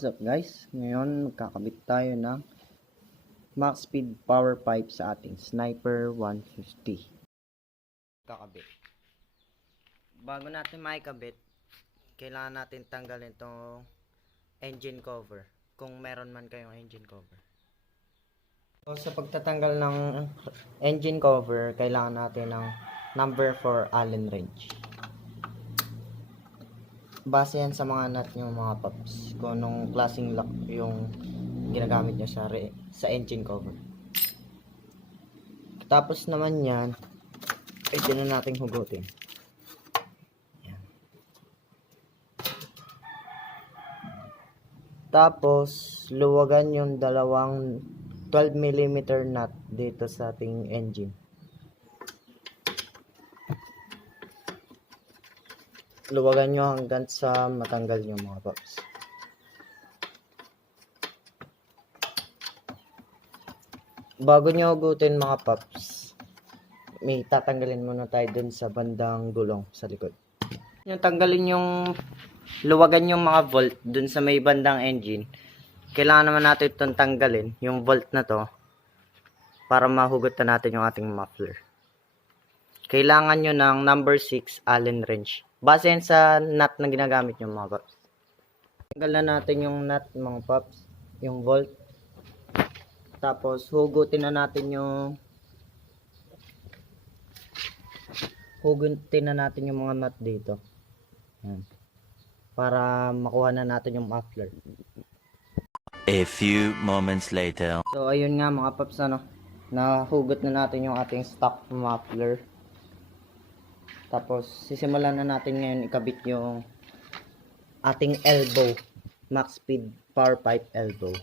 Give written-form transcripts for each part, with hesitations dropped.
What's up guys? Ngayon magkakabit tayo ng max speed power pipe sa ating Sniper 150. Kakabit. Bago natin maikabit, kailangan natin tanggalin itong engine cover, kung meron man kayong engine cover. So sa pagtatanggal ng engine cover, kailangan natin ng number 4 Allen wrench. Base yan sa mga nut nyo mga paps, kung anong klaseng lock yung ginagamit nyo sa engine cover. Tapos naman yan, pwede na natin hugutin. Yan. Tapos luwagan yung dalawang 12mm nut dito sa ating engine. Luwagan nyo hanggang sa matanggal nyo mga paps. Bago nyo hugutin mga paps, may tatanggalin muna tayo dun sa bandang gulong sa likod. Yung tanggalin yung luwagan yung mga bolt dun sa may bandang engine, kailangan naman natin itong tanggalin yung bolt na to para mahugot na natin yung ating muffler. Kailangan nyo ng number 6 Allen wrench. Base yan sa nut na ginagamit nyo mga paps. Tanggal na natin yung nut mga paps, yung bolt. Tapos hugutin na natin yung mga nut dito. Yan. Para makuha na natin yung muffler. A few moments later. So ayun nga mga paps, nahugot na natin yung ating stock muffler. Tapos sisimulan na natin ngayon ikabit yung ating elbow, max speed power pipe elbow.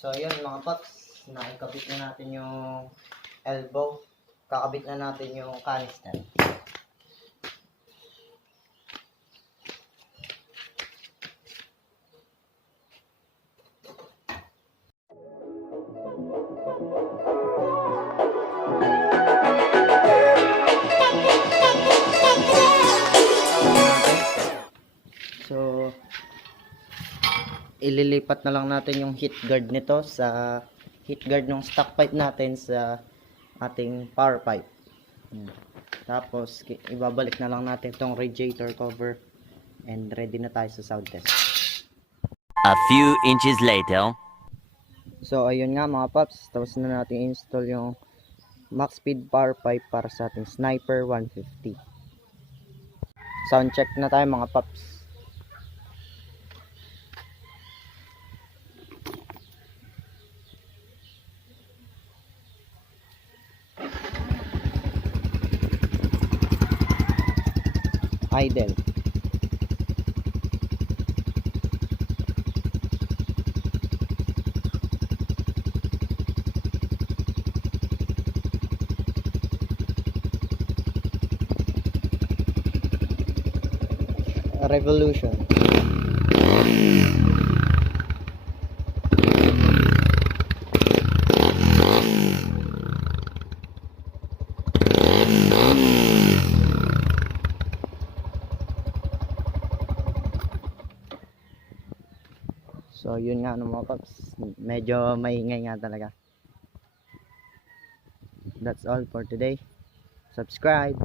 So yun mga paps, nakikabit na natin yung elbow, kakabit na natin yung canister. So ililipat na lang natin yung heat guard nito sa heat guard ng stock pipe natin sa ating power pipe. Tapos ibabalik na lang natin tong radiator cover and ready na tayo sa sound test. A few inches later. So ayun nga mga paps, tapos na natin install yung max speed power pipe para sa ating Sniper 150. Sound check na tayo mga paps. Idle. Revolution. So yun nga mga paps, medyo maingay nga talaga. That's all for today. Subscribe.